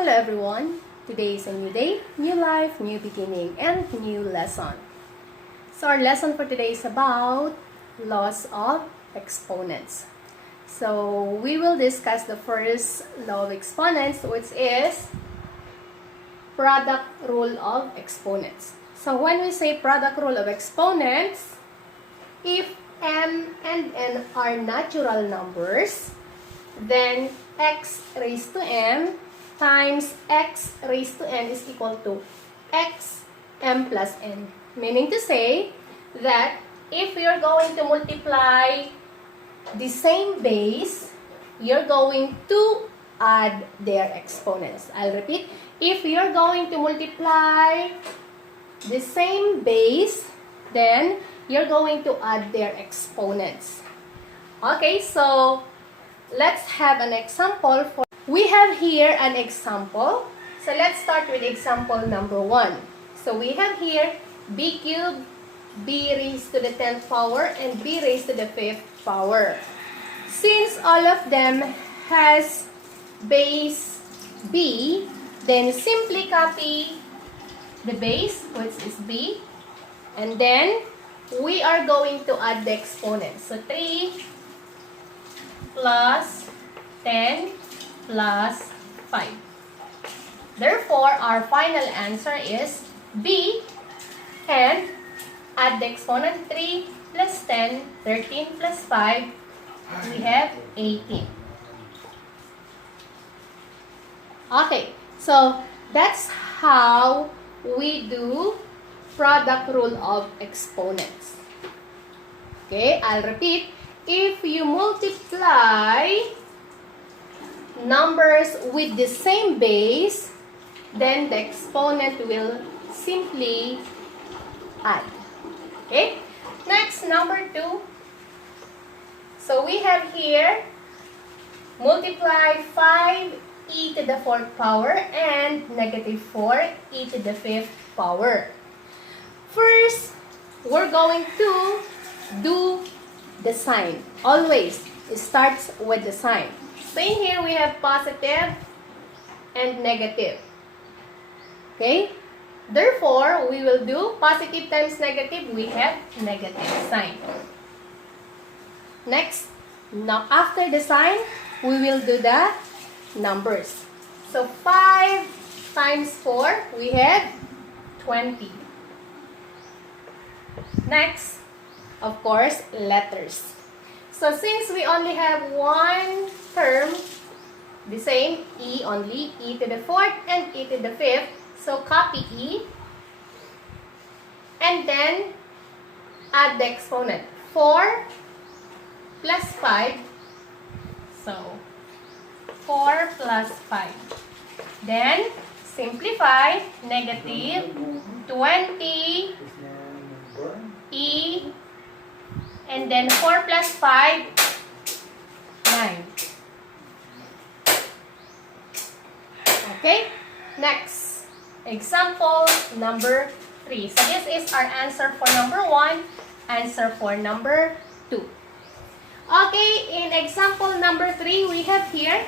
Hello everyone! Today is a new day, new life, new beginning, and new lesson. So our lesson for today is about laws of exponents. So we will discuss the first law of exponents, which is product rule of exponents. So when we say product rule of exponents, if m and n are natural numbers, then x raised to m times x raised to n is equal to x m plus n. Meaning to say that if you're going to multiply the same base, you're going to add their exponents. I'll repeat. If you're going to multiply the same base, then you're going to add their exponents. Okay, so let's have an example. We have here an example. So let's start with example number 1. So we have here b cubed, b raised to the 10th power, and b raised to the 5th power. Since all of them has base b, then simply copy the base, which is b, and then we are going to add the exponents. So 3 plus 10 plus 5. Therefore, our final answer is b, and add the exponent 3 plus 10, 13 plus 5, we have 18. Okay, so that's how we do product rule of exponents. Okay, I'll repeat. If you multiply numbers with the same base, then the exponent will simply add. Okay? Next, number 2. So we have here multiply 5e to the 4th power and negative 4e to the 5th power. First, we're going to do the sign. Always, it starts with the sign. So in here, we have positive and negative. Okay? Therefore, we will do positive times negative. We have negative sign. Next, now after the sign, we will do the numbers. So 5 times 4, we have 20. Next, of course, letters. So since we only have one term, the same, e only, e to the 4th and e to the 5th, so copy e, and then add the exponent. 4 plus 5, so 4 plus 5. Then, simplify, negative 20 e, and then 4 plus 5, 9. Okay? Next, example number 3. So this is our answer for number 1, answer for number 2. Okay, in example number 3, we have here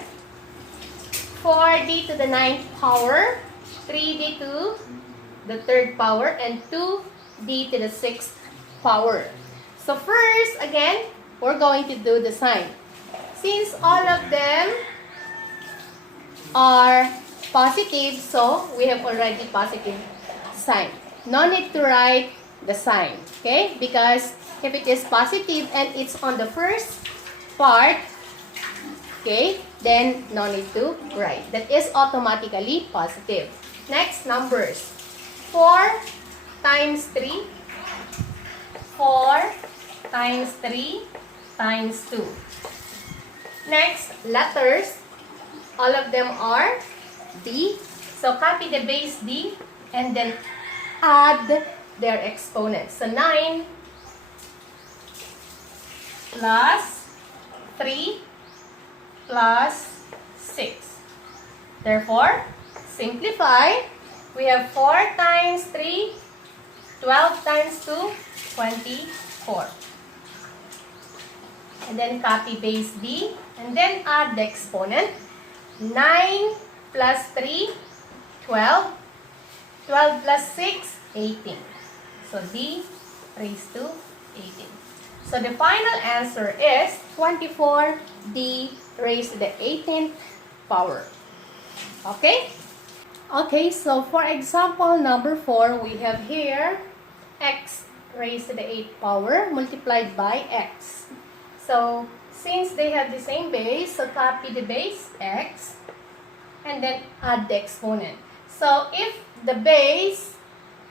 4d to the 9th power, 3d to the 3rd power, and 2d to the 6th power. So first, again, we're going to do the sign. Since all of them are positive, so we have already positive sign. No need to write the sign, okay? Because if it is positive and it's on the first part, okay, then no need to write. That is automatically positive. Next, numbers. 4 times 3. 4 times 3 times 2. Next, letters. All of them are D. So, copy the base D and then add their exponents. So, 9 plus 3 plus 6. Therefore, simplify. We have 4 times 3, 12 times 2, 24. And then copy base D and then add the exponent. 9 plus 3, 12. 12 plus 6, 18. So D raised to 18. So the final answer is 24D raised to the 18th power. Okay? Okay, so for example number 4, we have here x raised to the 8th power multiplied by x. So since they have the same base, so copy the base x and then add the exponent. So if the base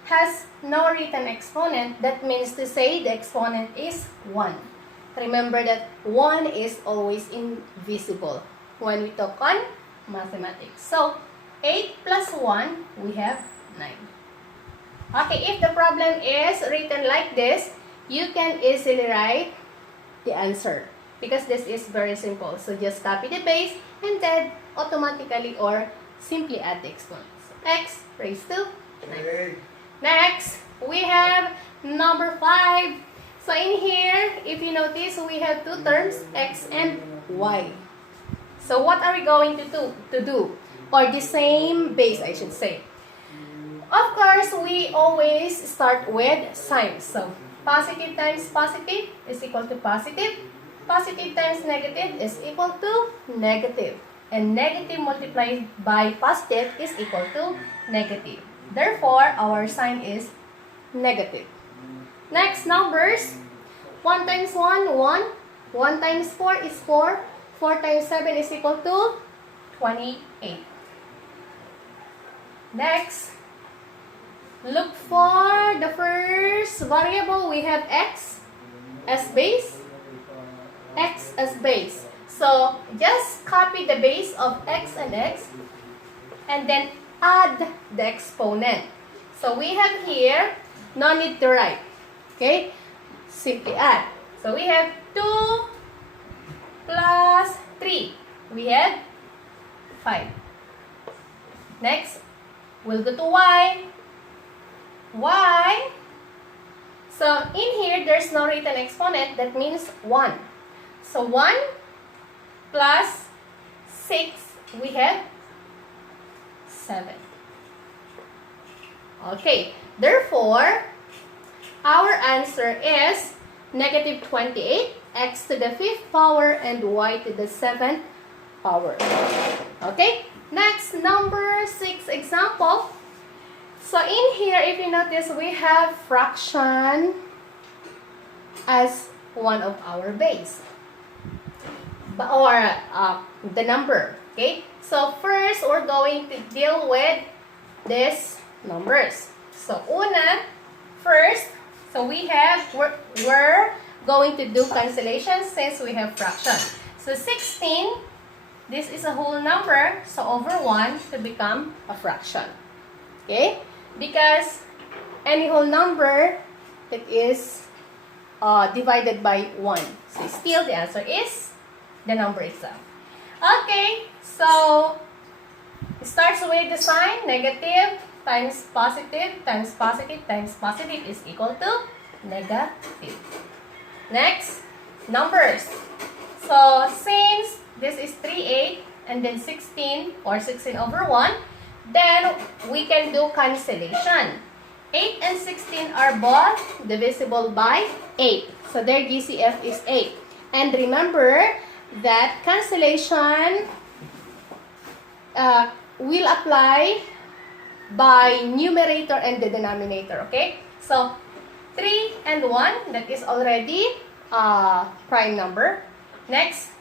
has no written exponent, that means to say the exponent is 1. Remember that 1 is always invisible when we talk on mathematics. So 8 plus 1, we have 9. Okay, if the problem is written like this, you can easily write the answer because this is very simple. So just copy the base and then automatically or simply add the exponent. So x raised to 9. Next, we have number 5. So in here, if you notice, we have two terms, x and y. So what are we going to do? Or the same base, I should say. Of course, we always start with signs. So positive times positive is equal to positive. Positive times negative is equal to negative. And negative multiplied by positive is equal to negative. Therefore, our sign is negative. Next, numbers. 1 times 1, 1. 1 times 4 is 4. 4 times 7 is equal to 28. Next, look for the first variable. We have x as base. X as base. So, just copy the base of x and x and then add the exponent. So, we have here, no need to write. Okay? Simply add. So, we have 2 plus 3. We have 5. Next, we'll go to y. Y. So, in here, there's no written exponent. That means 1. So, 1 plus 6, we have 7. Okay. Therefore, our answer is negative 28, x to the 5th power, and y to the 7th power. Okay? Next, number 6 example. So, in here, if you notice, we have fraction as one of our base. Or the number. Okay? So, first, we're going to deal with these numbers. So, first, so we have, we're going to do cancellation since we have fraction. So, 16, this is a whole number, so over 1 to become a fraction. Okay? Because any whole number, it is divided by 1. So, still the answer is the number itself. Okay, so it starts with the sign, negative times positive times positive times positive is equal to negative. Next, numbers. So, since this is 3/8 and then 16 or 16 over 1, then we can do cancellation. 8 and 16 are both divisible by 8. So, their GCF is 8. And remember that cancellation will apply by numerator and the denominator, okay? So, 3 and 1, that is already prime number. Next,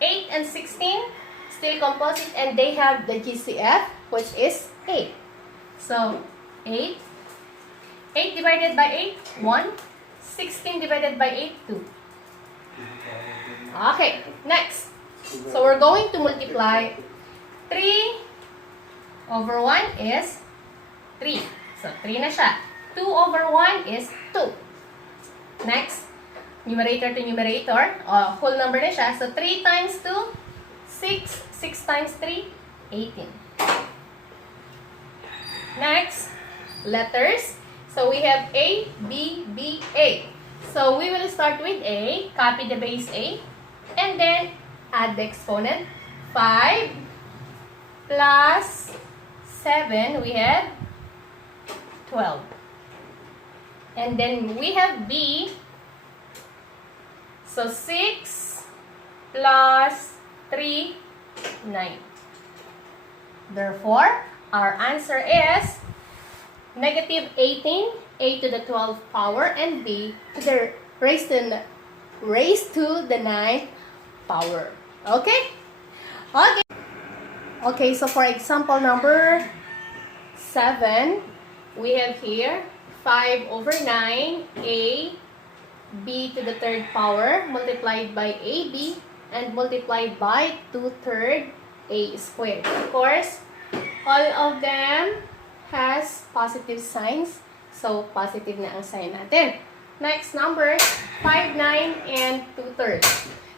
8 and 16, still composite, and they have the GCF, which is 8. So, 8. 8 divided by 8, 1. 16 divided by 8, 2. Okay, next. So, we're going to multiply 3 over 1 is 3. So, 3 na siya. 2 over 1 is 2. Next, numerator to numerator. Whole number na siya. So, 3 times 2, 6. 6 times 3, 18. Next, letters. So, we have A, B, B, A. So, we will start with A. Copy the base A. And then, add the exponent. 5 plus 7, we have 12. And then we have B. So 6 plus 3, 9. Therefore, our answer is negative 18, a to the 12th power, and b to the raised to the 9th power. Okay? Okay. Okay, so for example number 7, we have here 5 over 9, a b to the 3rd power multiplied by ab and multiplied by 2/3 a squared. Of course, all of them has positive signs. So, positive na ang sign natin. Next, number 5, 9, and 2/3.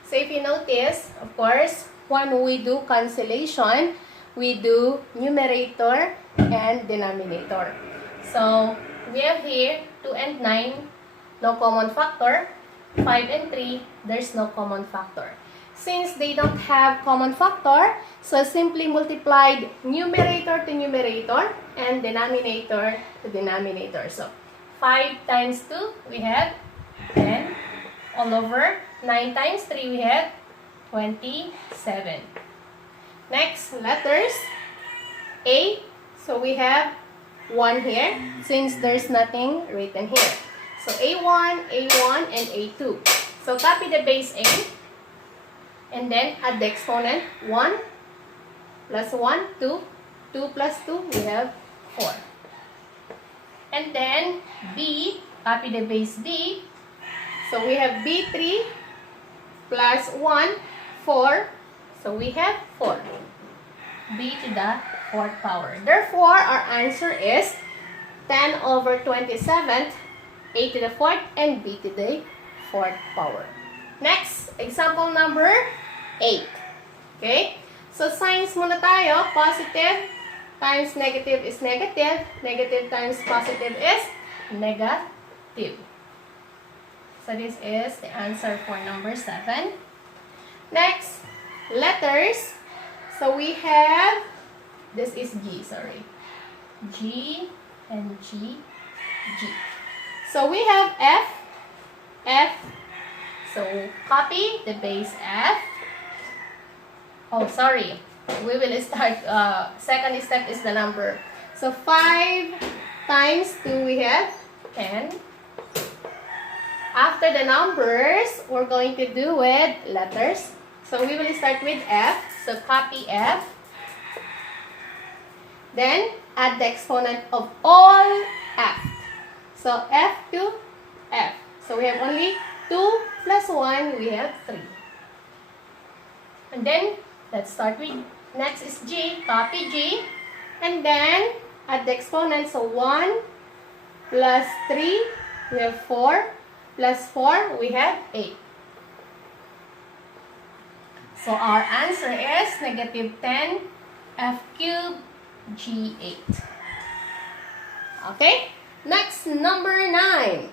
So, if you notice, of course, when we do cancellation, we do numerator and denominator. So, we have here 2 and 9, no common factor. 5 and 3, there's no common factor. Since they don't have common factor, so simply multiplied numerator to numerator and denominator to denominator. So, 5 times 2, we have 10 all over. 9 times 3, we have 27. Next, letters. A, so we have 1 here since there's nothing written here. So, A1, A1, and A2. So, copy the base A. And then add the exponent. 1 plus 1, 2. 2 plus 2, we have 4. And then B, copy the base B. So we have B3 plus 1, 4. So we have 4. B to the 4th power. Therefore, our answer is 10 over 27, A to the 4th, and B to the 4th power. Next, example number 8. Okay? So, signs muna tayo. Positive times negative is negative. Negative times positive is negative. So, this is the answer for number 7. Next, letters. So, we have, this is G, sorry. G and G, G. So, we have F, F. So, copy the base F. Oh, sorry. We will start, second step is the number. So, 5 times 2, we have 10. After the numbers, we're going to do with letters. So, we will start with F. So, copy F. Then, add the exponent of all F. So, F to F. So, we have only 2 plus 1, we have 3. And then, let's start with, next is G, copy G. And then, add the exponent. So, 1 plus 3, we have 4. Plus 4, we have 8. So, our answer is negative 10, F cubed, G8. Okay? Next, number 9.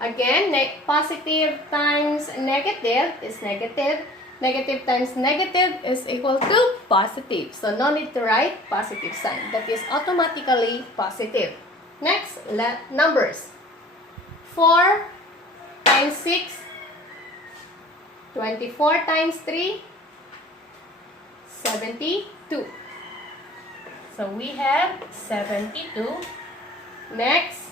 Again, positive times negative is negative. Negative times negative is equal to positive. So, no need to write positive sign. That is automatically positive. Next, numbers. 4 times 6, 24 times 3, 72. So, we have 72. Next,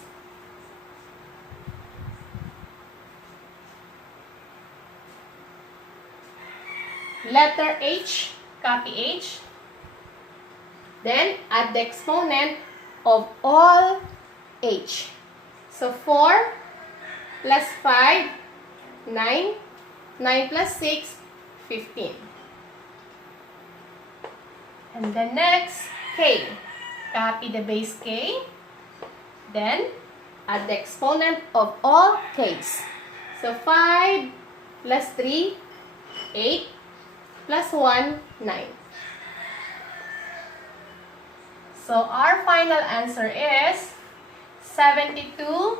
letter H, copy H. Then, add the exponent of all H. So, 4 plus 5, 9. 9 plus 6, 15. And then next, K. Copy the base K. Then, add the exponent of all K's. So, 5 plus 3, 8. Plus 1, 9. So, our final answer is 72,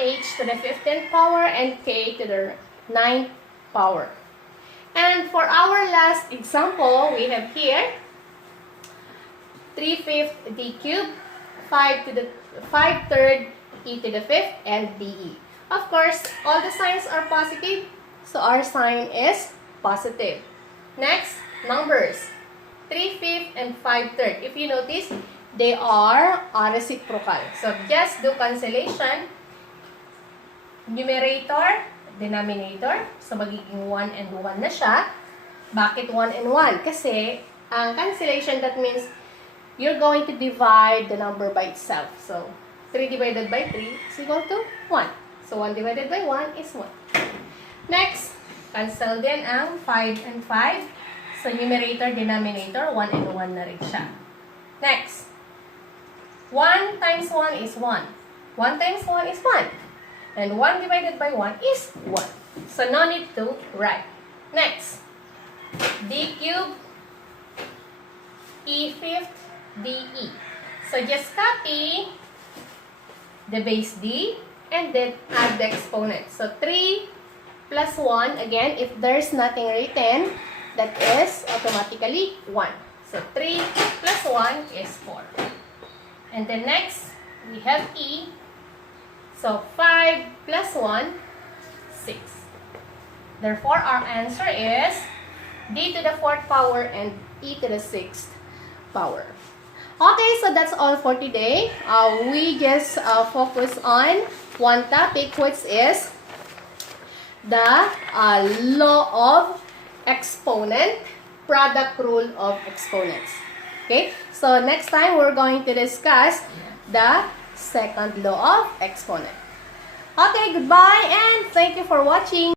H to the 15th power, and K to the 9th power. And for our last example, we have here 3/5 d cubed, 5/3 e to the 5th, and de. Of course, all the signs are positive, so our sign is positive. Next, numbers 3/5 and 5/3. If you notice, they are reciprocal. So just do cancellation. Numerator, denominator. So magiging 1 and 1 na siya. Bakit 1 and 1? Kasi ang cancellation, that means you're going to divide the number by itself. So 3 divided by 3 is equal to 1. So 1 divided by 1 is 1. Next, cancel din ang 5 and 5. So numerator, denominator, 1 and 1 na rin siya. Next, 1 times 1 is 1. 1 times 1 is 1. And 1 divided by 1 is 1. So no need to write. Next, d cubed, e5, de. So just copy the base d and then add the exponent. So 3 plus 1, again, if there's nothing written, that is automatically 1. So 3 plus 1 is 4. And then next, we have e. So 5 plus 1, 6. Therefore, our answer is d to the 4th power and e to the 6th power. Okay, so that's all for today. We just focus on one topic, which is the law of exponent, product rule of exponents. Okay, so next time we're going to discuss the second law of exponent. Okay, goodbye and thank you for watching.